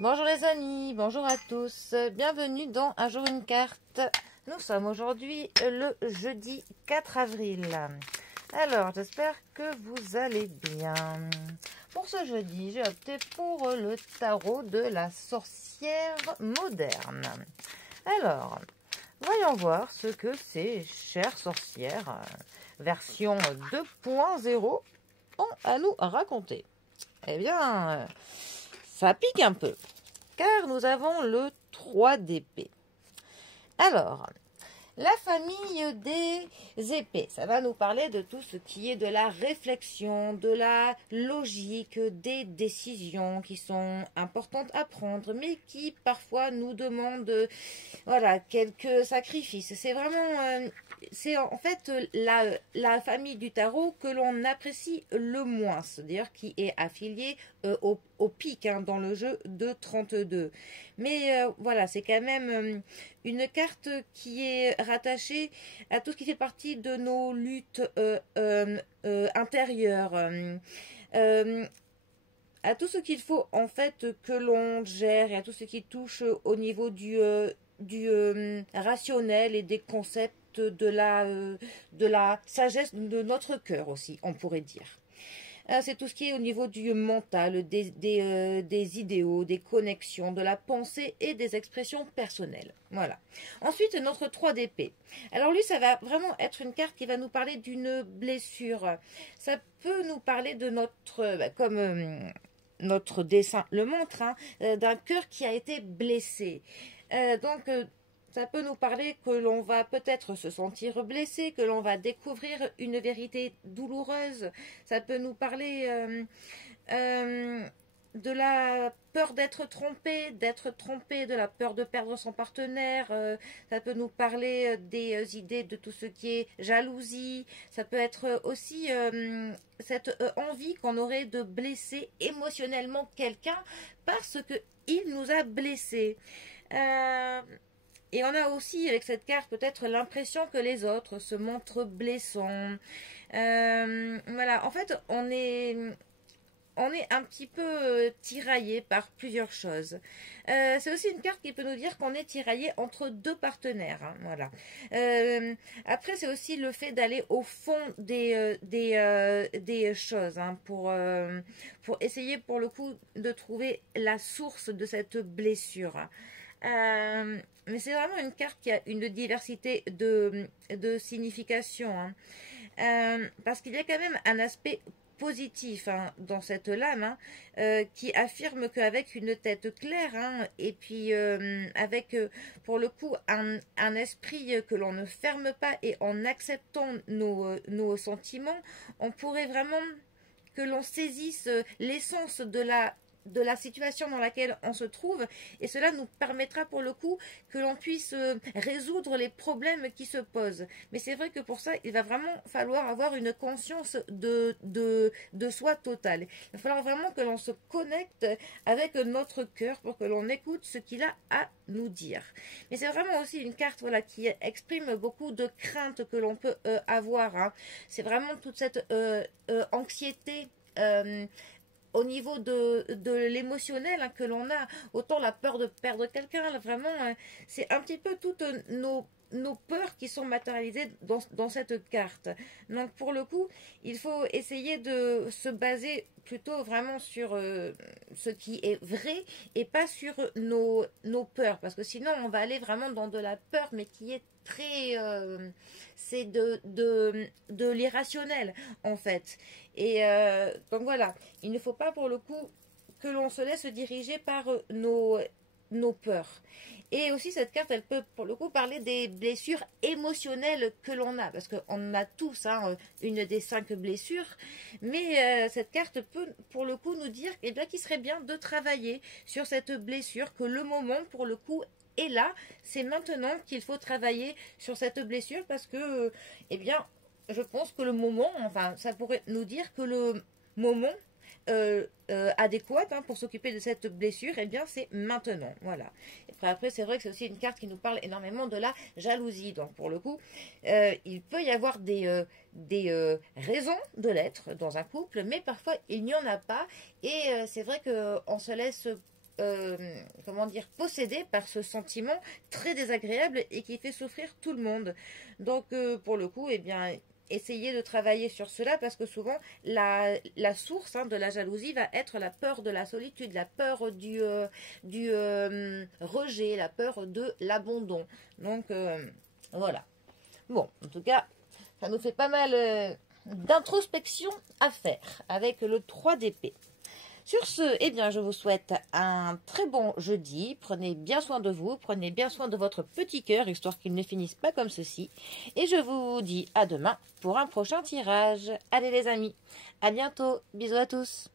Bonjour les amis, bonjour à tous, bienvenue dans Un jour une carte. Nous sommes aujourd'hui le jeudi 4 avril. Alors, j'espère que vous allez bien. Pour ce jeudi, j'ai opté pour le tarot de la sorcière moderne. Alors, voyons voir ce que ces chères sorcières, version 2.0, ont à nous raconter. Eh bien, ça pique un peu, car nous avons le 3 d'épée. Alors, la famille des épées, ça va nous parler de tout ce qui est de la réflexion, de la logique, des décisions qui sont importantes à prendre, mais qui parfois nous demandent voilà, quelques sacrifices. C'est vraiment, c'est en fait la famille du tarot que l'on apprécie le moins, c'est-à-dire qui est affiliée au pic dans le jeu de 32. Mais voilà, c'est quand même une carte qui est rattachée à tout ce qui fait partie de nos luttes intérieures. À tout ce qu'il faut en fait que l'on gère et à tout ce qui touche au niveau du rationnel et des concepts de la sagesse de notre cœur aussi, on pourrait dire. C'est tout ce qui est au niveau du mental, des idéaux, des connexions, de la pensée et des expressions personnelles. Voilà. Ensuite, notre 3 d'épée. Alors lui, ça va vraiment être une carte qui va nous parler d'une blessure. Ça peut nous parler de notre, comme notre dessin le montre, d'un cœur qui a été blessé. Donc, ça peut nous parler que l'on va peut-être se sentir blessé, que l'on va découvrir une vérité douloureuse. Ça peut nous parler de la peur d'être trompé, de la peur de perdre son partenaire. Ça peut nous parler des idées de tout ce qui est jalousie. Ça peut être aussi cette envie qu'on aurait de blesser émotionnellement quelqu'un parce qu'il nous a blessés. Et on a aussi avec cette carte peut-être l'impression que les autres se montrent blessants. Voilà, en fait on est un petit peu tiraillé par plusieurs choses. C'est aussi une carte qui peut nous dire qu'on est tiraillé entre deux partenaires. Voilà. Après, c'est aussi le fait d'aller au fond des choses pour essayer pour le coup de trouver la source de cette blessure. Mais c'est vraiment une carte qui a une diversité de significations. Parce qu'il y a quand même un aspect positif dans cette lame qui affirme qu'avec une tête claire et puis avec pour le coup un esprit que l'on ne ferme pas et en acceptant nos sentiments, on pourrait vraiment que l'on saisisse l'essence de la situation dans laquelle on se trouve et cela nous permettra pour le coup que l'on puisse résoudre les problèmes qui se posent. Mais c'est vrai que pour ça, il va vraiment falloir avoir une conscience de soi totale. Il va falloir vraiment que l'on se connecte avec notre cœur pour que l'on écoute ce qu'il a à nous dire. Mais c'est vraiment aussi une carte voilà, qui exprime beaucoup de craintes que l'on peut avoir. C'est vraiment toute cette anxiété au niveau de l'émotionnel que l'on a, autant la peur de perdre quelqu'un, vraiment, c'est un petit peu toutes nos peurs qui sont matérialisées dans cette carte. Donc pour le coup, il faut essayer de se baser plutôt vraiment sur ce qui est vrai et pas sur nos peurs, parce que sinon on va aller vraiment dans de la peur, mais qui est très c'est de l'irrationnel en fait. Et donc voilà, il ne faut pas pour le coup que l'on se laisse diriger par nos peurs. Et aussi cette carte, elle peut pour le coup parler des blessures émotionnelles que l'on a, parce qu'on a tous une des 5 blessures, mais cette carte peut pour le coup nous dire qu'il serait bien de travailler sur cette blessure, que le moment pour le coup est là, c'est maintenant qu'il faut travailler sur cette blessure, parce que je pense que le moment, enfin ça pourrait nous dire que le moment adéquate pour s'occuper de cette blessure, c'est maintenant. Voilà. Et après, c'est vrai que c'est aussi une carte qui nous parle énormément de la jalousie. Donc, pour le coup, il peut y avoir des raisons de l'être dans un couple, mais parfois, il n'y en a pas. Et c'est vrai qu'on se laisse comment dire, possédé par ce sentiment très désagréable et qui fait souffrir tout le monde. Donc, pour le coup, eh bien, essayez de travailler sur cela parce que souvent, la source de la jalousie va être la peur de la solitude, la peur du rejet, la peur de l'abandon. Donc, voilà. Bon, en tout cas, ça nous fait pas mal d'introspection à faire avec le 3 d'épée. Sur ce, eh bien, je vous souhaite un très bon jeudi. Prenez bien soin de vous, prenez bien soin de votre petit cœur, histoire qu'il ne finisse pas comme ceci. Et je vous dis à demain pour un prochain tirage. Allez les amis, à bientôt. Bisous à tous.